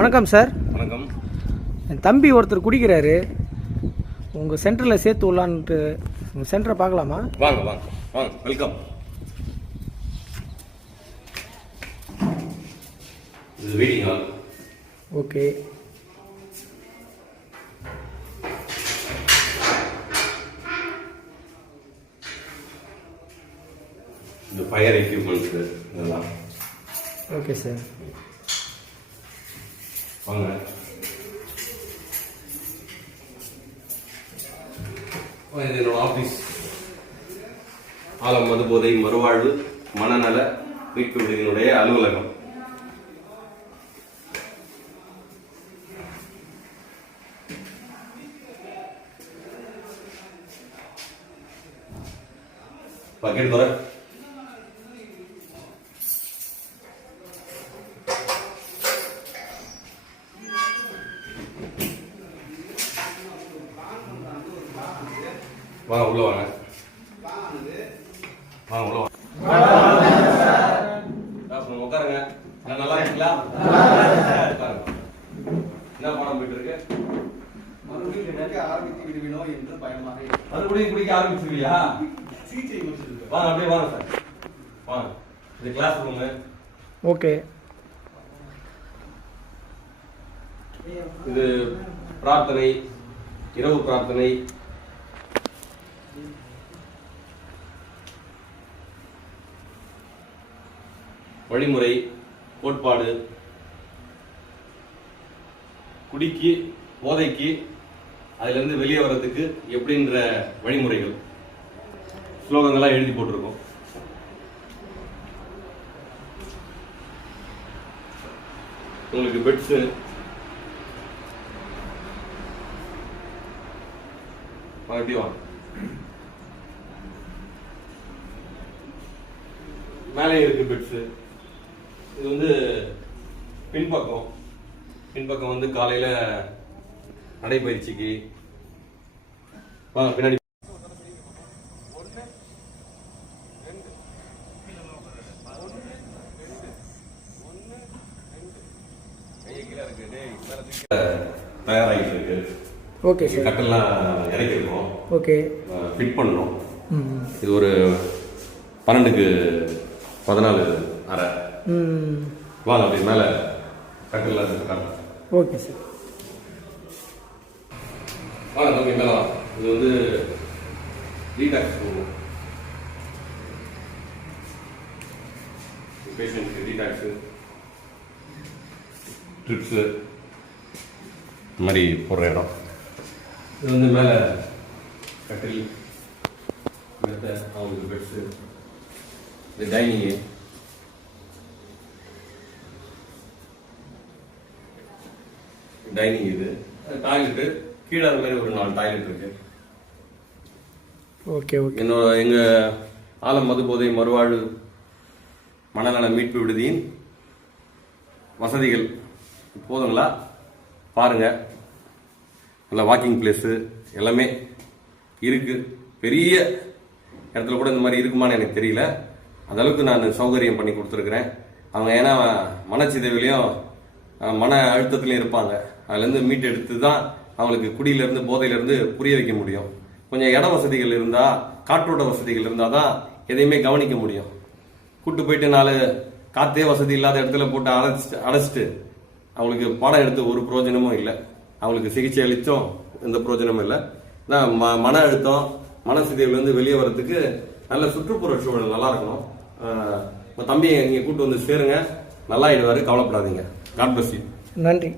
வணக்கம் சார். வணக்கம். என் தம்பி ஒருத்தர் குடிக்கிறாரு, உங்கள் சென்டரில் சேர்த்து விடலான்ட்டு. உங்கள் சென்டரை பார்க்கலாமா? வாங்க வாங்க வாங்க, வெல்கம். இது வெயிட்டிங் ஹால். ஓகே. இந்த ஃபயர் எக்யூப்மெண்ட்ஸ் இதெல்லாம். Okay sir. வாங்க. இது என்னோட ஆஃபீஸ். ஆலம் மதுபோதை மறுவாழ்வு மனநல மீட்பு விடுதியினுடைய அலுவலகம். பக்கெட் தர வாங்க, உள்ள வாங்க. வாங்க உள்ள வாங்க. உட்காருங்க. நல்லா இருக்கீங்களா? உட்காருங்க. என்ன பாடம் போயிட்டு இருக்கு? மறுபடியும் குடிக்க ஆரம்பிச்சிருக்கீங்களா? வாங்க, அப்படியே வாங்க சார். வாங்க. இது கிளாஸ் ரூமு. ஓகே. இது பிரார்த்தனை, இரவு பிரார்த்தனை, வழிமுறை, கோட்பாடு, குடிக்கு போதைக்கு அதிலிருந்து வெளியே வர்றதுக்கு எப்படின்ற வழிமுறைகள், ஸ்லோகங்கள்லாம் எழுதி போட்டிருக்கோம். உங்களுக்கு பெட்ஸ், எப்படி வாங்க. மேலே இருக்கு பெட்ஸ். இது வந்து பின்பக்கம் வந்து காலையில நடைபயிற்சிக்கு. வாங்க பின்னாடி. தயாராகிட்டு இருக்கு. Okay sir. கட்டெல்லாம் இறக்கிருக்கோம். ஓகே. ஃபிட் பண்ணணும். இது ஒரு 12க்கு 14 அரை. வாங்க அப்படி மேலே கட்டெல்லாம் காட்டலாம். Okay sir. வாங்க தம்பி மேலே வாங்க. இது வந்து டீடாக்ஸ் ரூம். பேஷண்ட்க்கு டீடாக்ஸு, ட்ரிப்ஸு இந்த மாதிரி போடுற இடம். இது வந்து மேலே கட்டில், மெத்தை, அவங்களுக்கு பெட்ஸு, இது டைனிங்கு, இது டாய்லெட்டு. கீழே அது மாதிரி ஒரு 4 டாய்லெட் இருக்கு. Okay okay. எங்கள் ஆலம் மதுபோதை மறுவாழ்வு மனநல மீட்பு விடுதியின் வசதிகள் போதுங்களா? பாருங்க. நல்ல வாக்கிங் பிளேஸு எல்லாமே இருக்கு. பெரிய இடத்துல கூட இந்த மாதிரி இருக்குமான்னு எனக்கு தெரியல. அந்த அளவுக்கு நான் சௌகரியம் பண்ணி கொடுத்துருக்குறேன். அவங்க ஏன்னா மனச்சிதைவிலையும் மன அழுத்தத்திலையும் இருப்பாங்க. அதுலேருந்து மீட்டு எடுத்து தான் அவங்களுக்கு குடியிலேருந்து போதையிலேருந்து புரிய வைக்க முடியும். கொஞ்சம் இட வசதிகள் இருந்தால், காற்றோட்ட வசதிகள் இருந்தால் தான் எதையுமே கவனிக்க முடியும். கூட்டு போயிட்டு 4 காற்றே வசதி இல்லாத இடத்துல போட்டு அடைச்சிட்டு அவங்களுக்கு பாடம் எடுத்து ஒரு பிரயோஜனமும் இல்லை. அவங்களுக்கு சிகிச்சை அளித்தும் எந்த பிரயோஜனமும் இல்லை. மன அழுத்தம், மனசிதைவிலேருந்து வெளியே வர்றதுக்கு நல்ல சுற்றுப்புற சூழல் நல்லா இருக்கணும். உங்கள் தம்பியை நீங்கள் கூட்டு வந்து சேருங்க, நல்லா ஆயிடுவாரு, கவலைப்படாதீங்க. God bless you. நன்றி.